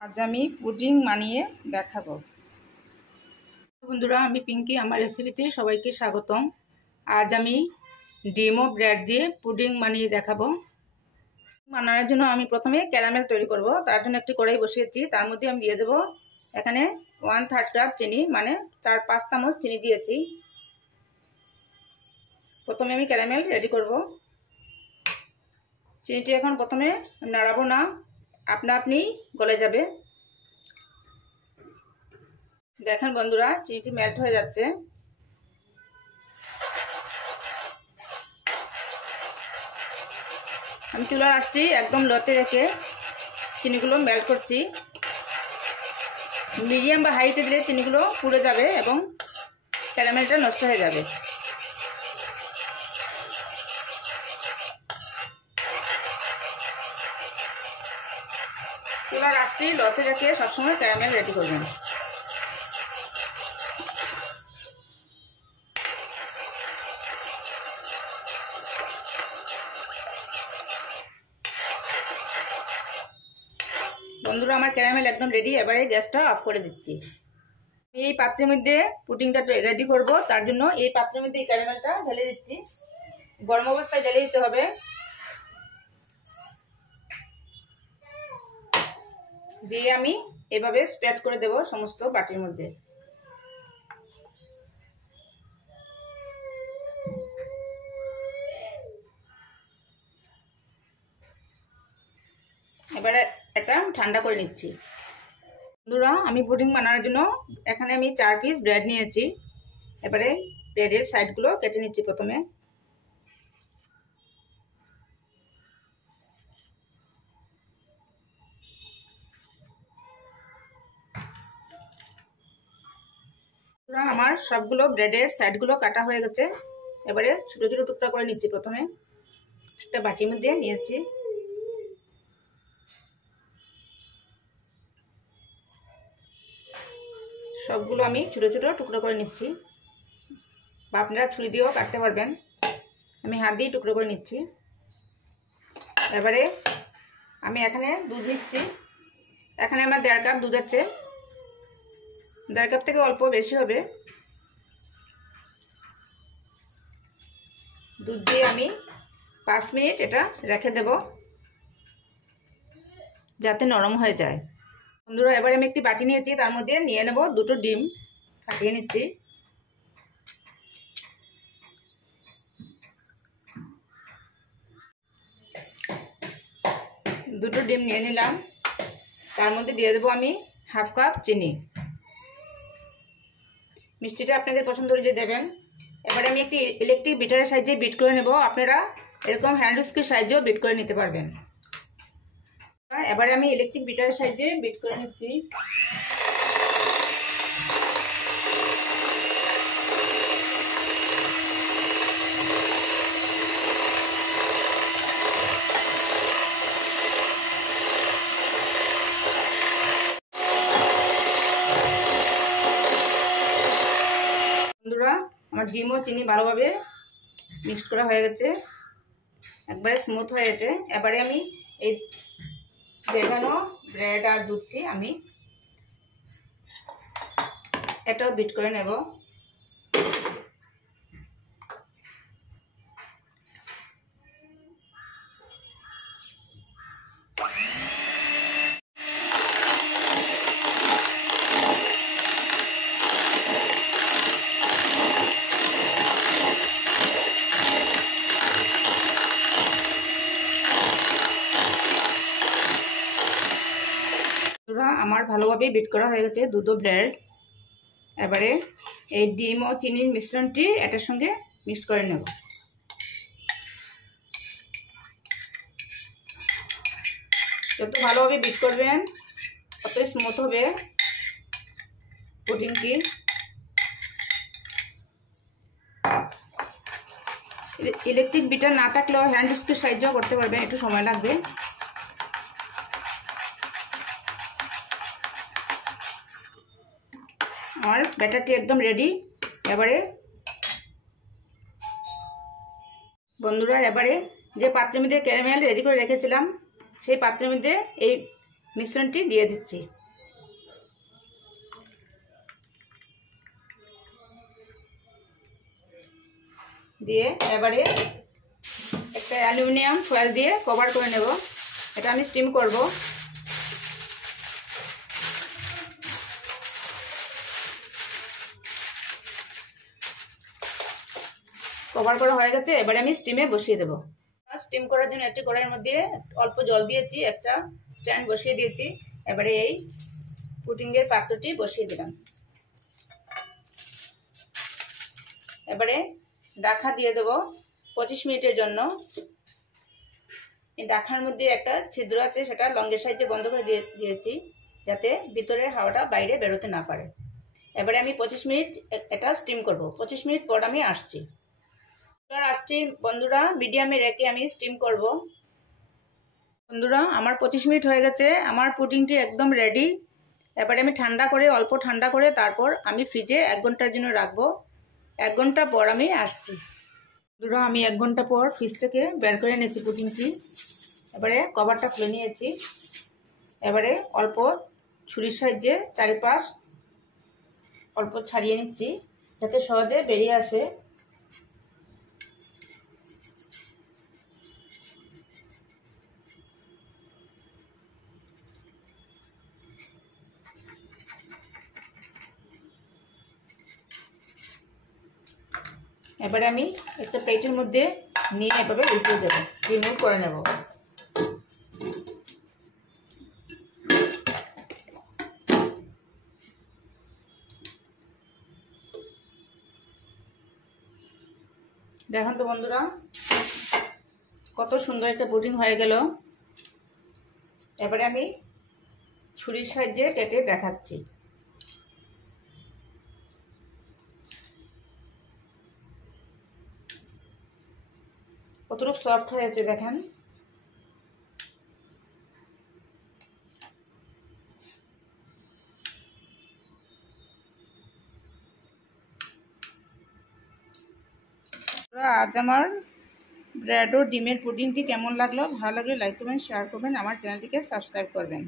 আজ আমি পুডিং বানিয়ে দেখাবো। বন্ধুরা, আমি পিঙ্কি, আমার রেসিপিতে সবাইকে স্বাগতম। আজ আমি ডিম ও ব্রেড দিয়ে পুডিং বানিয়ে দেখাবো। বানানোর জন্য আমি প্রথমে ক্যারামেল তৈরি করব। তার জন্য একটি কড়াই বসিয়েছি, তার মধ্যে আমি দিয়ে দেবো এখানে 1/3 কাপ চিনি, মানে 4-5 চামচ চিনি দিয়েছি। প্রথমে আমি ক্যারামেল রেডি করব। চিনিটি এখন প্রথমে নাড়াবো না, আপনা আপনি গলে যাবে। দেখেন বন্ধুরা, চিনিটি মেল্ট হয়ে যাচ্ছে। আমি চুলার আঁচটি একদম লোতে রেখে চিনিগুলো মেল্ট করছি। মিডিয়াম বা হাইটে দিলে চিনিগুলো পুড়ে যাবে এবং ক্যারামেলটা নষ্ট হয়ে যাবে। চুলার আঁচটি লোতে রেখে সবসময় ক্যারামেল রেডি করবেন। বন্ধুরা, আমার ক্যারামেল একদম রেডি। এবারে গ্যাসটা অফ করে দিচ্ছি। এই পাত্রের মধ্যে পুডিংটা রেডি করব, তার জন্য এই পাত্রের মধ্যে এই ক্যারামেলটা ঢেলে দিচ্ছি। গরম অবস্থায় ঢেলে দিতে হবে। দিয়ে আমি এভাবে স্প্রেড করে দেব সমস্ত বাটির মধ্যে। এবারে এটা ঠান্ডা করে নিচ্ছি। বন্ধুরা, আমি পুডিং বানানোর জন্য এখানে আমি 4 পিস ব্রেড নিয়েছি। এবারে ব্রেডের সাইডগুলো কেটে নিচ্ছি প্রথমে। আমার সবগুলো ব্রেডের সাইডগুলো কাটা হয়ে গেছে। এবারে ছোট ছোট টুকরা করে নিচ্ছি। প্রথমে একটা বাটির মধ্যে নিয়েছি। সবগুলো আমি ছোট ছোট টুকরো করে নিচ্ছি, বা আপনারা ছুরি দিয়েও কাটতে পারবেন। আমি হাত দিয়ে টুকরো করে নিচ্ছি। এবারে আমি এখানে দুধ নিচ্ছি। এখানে আমার 1.5 কাপ দুধ আছে। 1.5 কাপ থেকে অল্প বেশি হবে। দুধ দিয়ে আমি 5 মিনিট এটা রেখে দেব, যাতে নরম হয়ে যায়। বন্ধুরা, এবারে আমি একটি বাটি নিয়েছি, তার মধ্যে নিয়ে নেব 2টো ডিম। ফাটিয়ে নিচ্ছি। দুটো ডিম নিয়ে নিলাম। তার মধ্যে দিয়ে দেবো আমি 1/2 কাপ চিনি। মিষ্টিটা আপনাদের পছন্দ অনুযায়ী দেবেন। এবারে আমি একটি ইলেকট্রিক বিটারের সাহায্যে বিট করে নেব। আপনারা এরকম হ্যান্ড উইস্কের সাহায্যেও বিট করে নিতে পারবেন। এবারে আমি ইলেকট্রিক বিটারের সাহায্যে বিট করে নিচ্ছি। বন্ধুরা, আমার ডিম ও চিনি ভালোভাবে মিক্সড করা হয়ে গেছে, একবারে স্মুথ হয়ে গেছে। এবারে আমি এই ভেজানো ব্রেড আর দুধটি আমি এটাও বিট করে নেব। আমার ভালোভাবে বিট করা হয়ে গেছে দুধ ও ব্রেড। এবারে এই ডিম ও চিনির মিশ্রণটি এটার সঙ্গে মিক্স করে নেব। যত ভালোভাবে বিট করবেন তত স্মুথ হবে পুডিংটি। ইলেকট্রিক বিটার না থাকলেও হ্যান্ড উইস্কের সাহায্যেও করতে পারবেন, একটু সময় লাগবে। আমার ব্যাটারটি একদম রেডি। এবারে বন্ধুরা, এবারে যে পাত্রের মধ্যে ক্যারামেল রেডি করে রেখেছিলাম, সেই পাত্রের মধ্যে এই মিশ্রণটি দিয়ে দিচ্ছি। দিয়ে এবারে একটা অ্যালুমিনিয়াম ফয়েল দিয়ে কভার করে নেব। এটা আমি স্টিম করব। কভার করা হয়ে গেছে, এবারে আমি স্টিমে বসিয়ে দেব। স্টিম করার জন্য একটি কড়াইয়ের মধ্যে অল্প জল দিয়েছি, একটা স্ট্যান্ড বসিয়ে দিয়েছি। এবারে এই পুডিংয়ের পাত্রটি বসিয়ে দিলাম। এবারে ঢাকা দিয়ে দেব 25 মিনিটের জন্য। এই ঢাকার মধ্যে একটা ছিদ্র আছে, সেটা লঙ্গের সাহায্যে বন্ধ করে দিয়েছি, যাতে ভিতরের হাওয়াটা বাইরে বেরোতে না পারে। এবারে আমি 25 মিনিট এটা স্টিম করব। 25 মিনিট পর আমি আসছি। আসছি বন্ধুরা, মিডিয়ামে রেখে আমি স্টিম করব। বন্ধুরা, আমার 25 মিনিট হয়ে গেছে। আমার পুডিংটি একদম রেডি। এবারে আমি অল্প ঠান্ডা করে তারপর আমি ফ্রিজে 1 ঘন্টার জন্য রাখবো। 1 ঘন্টা পর আমি আসছি। বন্ধুরা, আমি 1 ঘন্টা পর ফ্রিজ থেকে বের করে নিয়েছি পুডিংটি। এবারে কভারটা খুলে নিয়েছি। এবারে অল্প ছুরির সাহায্যে চারিপাশ অল্প ছাড়িয়ে নিচ্ছি, যাতে সহজে বেরিয়ে আসে। এবারে আমি একটা প্লেটের মধ্যে নিয়ে এভাবে উল্টে দেবো, রিমুভ করে নেব। দেখুন তো বন্ধুরা, কত সুন্দর একটা পুডিং হয়ে গেল। এবারে আমি ছুরির সাহায্যে কেটে দেখাচ্ছি। কতটুকু সফট হয়েছে দেখেন। আজ আমার ব্রেড ও ডিমের পুডিংটি কেমন লাগলো? ভালো লাগলে লাইক করবেন, শেয়ার করবেন, আমার চ্যানেলটিকে সাবস্ক্রাইব করবেন।